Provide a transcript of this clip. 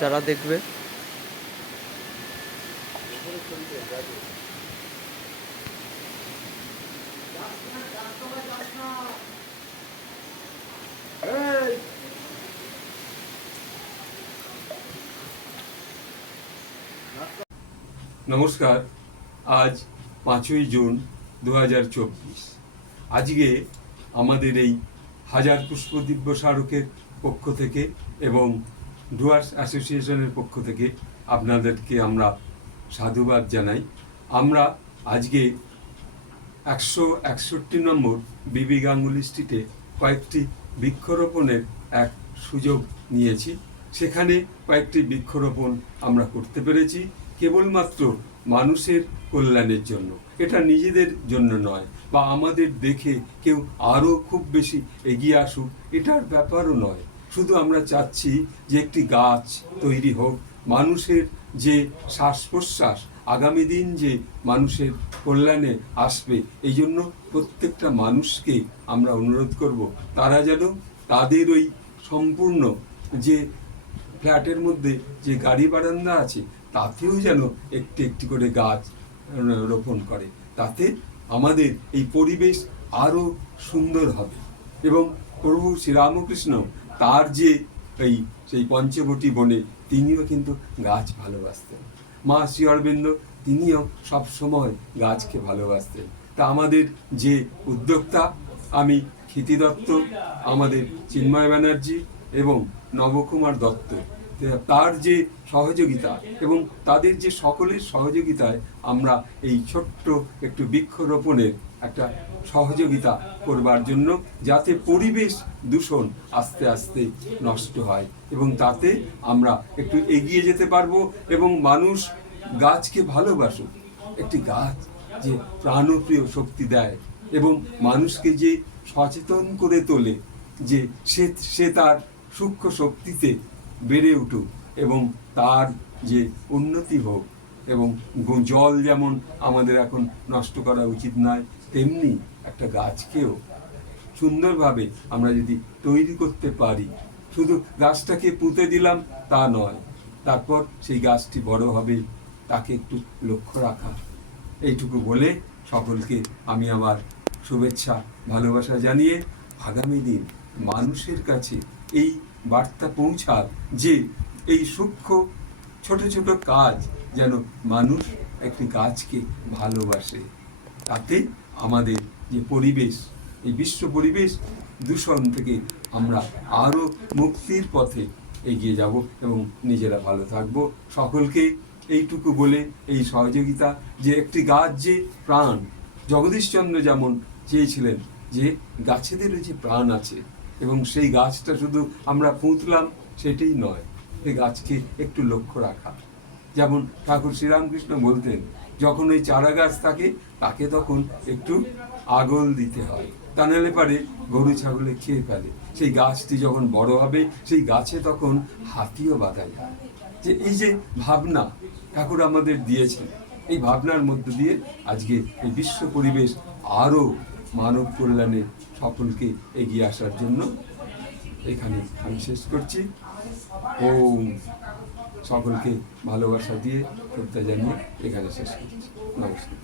যারা দেখবে নমস্কার। আজ 5ই জুন 2024। আজকে আমাদের এই হাজার পুষ্পদিব্য স্মারকের পক্ষ থেকে এবং ডুয়ার্স অ্যাসোসিয়েশনের পক্ষ থেকে আপনাদেরকে আমরা সাধুবাদ জানাই। আমরা আজকে 161 নম্বর বিবি গাঙ্গুলি স্ট্রিটে কয়েকটি বৃক্ষরোপণের এক সুযোগ নিয়েছি। সেখানে কয়েকটি বৃক্ষরোপণ আমরা করতে পেরেছি কেবলমাত্র মানুষের কল্যাণের জন্য। এটা নিজেদের জন্য নয়, বা আমাদের দেখে কেউ আরও খুব বেশি এগিয়ে আসুক এটার ব্যাপারও নয়। শুধু আমরা চাচ্ছি যে একটি গাছ তৈরি হোক, মানুষের যে শ্বাস প্রশ্বাস আগামী দিন যে মানুষের কল্যাণে আসবে, এই জন্য প্রত্যেকটা মানুষকে আমরা অনুরোধ করব তারা যেন তাদের ওই সম্পূর্ণ যে ফ্ল্যাটের মধ্যে যে গাড়ি বারান্দা আছে তাতেও যেন একটি একটি করে গাছ রোপণ করে। তাতে আমাদের এই পরিবেশ আরও সুন্দর হবে। এবং প্রভু শ্রীরামকৃষ্ণ তার যে সেই পঞ্চবটী বনে তিনিও কিন্তু গাছ ভালোবাসতেন। মা শ্রী অরবিন্দ তিনিও সবসময় গাছকে ভালোবাসতেন। তা আমাদের যে উদ্যোক্তা, আমি ক্ষিতি দত্ত, আমাদের চিন্ময় ব্যানার্জি এবং নবকুমার দত্ত, তার যে সহযোগিতা এবং তাদের যে সকলের সহযোগিতায় আমরা এই ছোট্ট একটু বৃক্ষরোপণের একটা সহযোগিতা করবার জন্য, যাতে পরিবেশ দূষণ আস্তে আস্তে নষ্ট হয় এবং তাতে আমরা একটু এগিয়ে যেতে পারবো এবং মানুষ গাছকে ভালোবাসুক। একটি গাছ যে প্রাণপ্রিয় শক্তি দেয় এবং মানুষকে যে সচেতন করে তোলে, যে সে তার সূক্ষ্ম শক্তিতে বেড়ে উঠুক এবং তার যে উন্নতি হোক। এবং জল যেমন আমাদের এখন নষ্ট করা উচিত নয়, তেমনি একটা গাছকেও সুন্দরভাবে আমরা যদি তৈরি করতে পারি, শুধু গাছটাকে পুঁতে দিলাম তা নয়, তারপর সেই গাছটি বড় হবে, তাকে একটু লক্ষ্য রাখা। এইটুকু বলে সকলকে আমি আমার শুভেচ্ছা ভালোবাসা জানিয়ে আগামী দিন মানুষের কাছে এই বার্তা পৌঁছাক যে এই সূক্ষ্ম ছোট ছোট কাজ যেন মানুষ একটি গাছকে ভালোবাসে। তাতে আমাদের যে পরিবেশ, এই বিশ্ব পরিবেশ দূষণ থেকে আমরা আরও মুক্তির পথে এগিয়ে যাব এবং নিজেরা ভালো থাকব। সকলকে এইটুকু বলে এই সহযোগিতা, যে একটি গাছ যে প্রাণ, জগদীশচন্দ্র যেমন চেয়েছিলেন যে গাছেদেরও যে প্রাণ আছে এবং সেই গাছটা শুধু আমরা পুঁতলাম সেটাই নয়, এই গাছকে একটু লক্ষ্য রাখা। যেমন ঠাকুর শ্রীরামকৃষ্ণ বলতেন, যখন ওই চারা গাছ থাকে তাকে তখন একটু আগল দিতে হয়, তা নাহলে পারে গরু ছাগলে খেয়ে ফেলে। সেই গাছটি যখন বড় হবে সেই গাছে তখন হাতিও বাঁধা যায়। যে এই যে ভাবনা ঠাকুর আমাদের দিয়েছেন, এই ভাবনার মধ্য দিয়ে আজকে এই বিশ্ব পরিবেশ আরও মানব কল্যাণে সকলকে এগিয়ে আসার জন্য এখানে আমি শেষ করছি। ওম। সকলকে ভালোবাসা দিয়ে শ্রদ্ধা জানিয়ে এখানে শেষ করছি। নমস্কার।